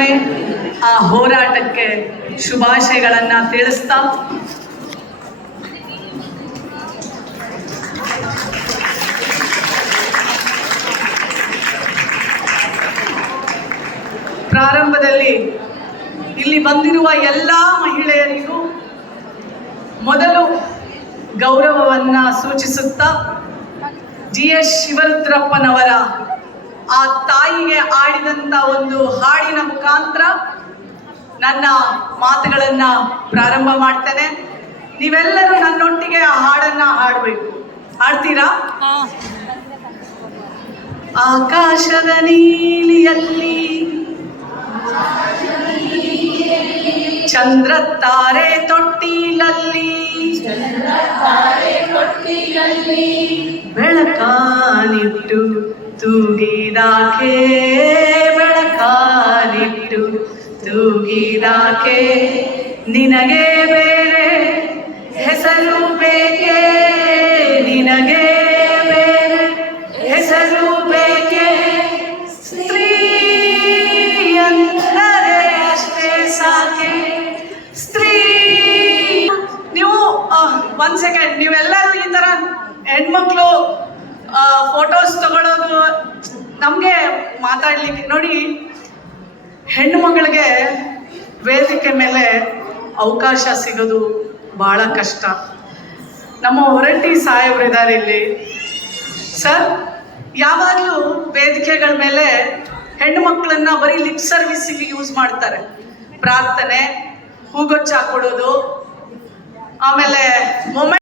ಮತ್ತೊಮ್ಮೆ ಆ ಹೋರಾಟಕ್ಕೆ ಶುಭಾಶಯಗಳನ್ನು ತಿಳಿಸ್ತಾ ಪ್ರಾರಂಭದಲ್ಲಿ ಇಲ್ಲಿ ಬಂದಿರುವ ಎಲ್ಲ ಮಹಿಳೆಯರಿಗೂ ಮೊದಲು ಗೌರವವನ್ನು ಸೂಚಿಸುತ್ತಾ GS ಶಿವರುದ್ರಪ್ಪನವರ ಆ ತಾಯಿಗೆ ಆಡಿದಂಥ ಒಂದು ಹಾಡಿನ ಮುಖಾಂತರ ನನ್ನ ಮಾತುಗಳನ್ನು ಪ್ರಾರಂಭ ಮಾಡ್ತೇನೆ. ನೀವೆಲ್ಲರೂ ನನ್ನೊಟ್ಟಿಗೆ ಆ ಹಾಡನ್ನು ಹಾಡಬೇಕು. ಹಾಡ್ತೀರಾ? ಆಕಾಶದ ನೀಲಿಯಲ್ಲಿ ಚಂದ್ರ ತಾರೆ ತೊಟ್ಟಿಲಲ್ಲಿ ಬೆಳಕಾನಿಟ್ಟು ತೂಗಿದಾಕೆ ಬೆಳಕಾನಿಟ್ಟು ತೂಗಿದಾಕೆ ನಿನಗೆ ಬೇರೆ ಹೆಸರು ಬೇಕೆ ನಿನಗೆ ಬೇರೆ ಹೆಸರು ಬೇಕೆ ಸ್ತ್ರೀ ಅಂದರೆ ಅಷ್ಟೇ ಸಾಕೆ ಸ್ತ್ರೀ. ನೀವು ಒಂದ್ ಸೆಕೆಂಡ್, ನೀವೆಲ್ಲರೂ ಈ ಥರ ಹೆಣ್ಮಕ್ಳು ಫೋಟೋಸ್ ತಗೊಳ್ಳೋದು ನಮಗೆ ಮಾತಾಡ್ಲಿಕ್ಕೆ ನೋಡಿ, ಹೆಣ್ಣು ಮಗಳಿಗೆ ವೇದಿಕೆ ಮೇಲೆ ಅವಕಾಶ ಸಿಗೋದು ಭಾಳ ಕಷ್ಟ. ನಮ್ಮ ಹೊರಟ್ಟಿ ಸಾಹೇಬ್ರಿದ್ದಾರೆ ಇಲ್ಲಿ. ಸರ್, ಯಾವಾಗಲೂ ವೇದಿಕೆಗಳ ಮೇಲೆ ಹೆಣ್ಣು ಮಕ್ಕಳನ್ನ ಬರೀ ಲಿಪ್ ಸರ್ವಿಸಿಗೆ ಯೂಸ್ ಮಾಡ್ತಾರೆ. ಪ್ರಾರ್ಥನೆ, ಹೂಗೊಚ್ಚ ಹಾಕೊಡೋದು, ಆಮೇಲೆ ಮೊಮೆಂಟ್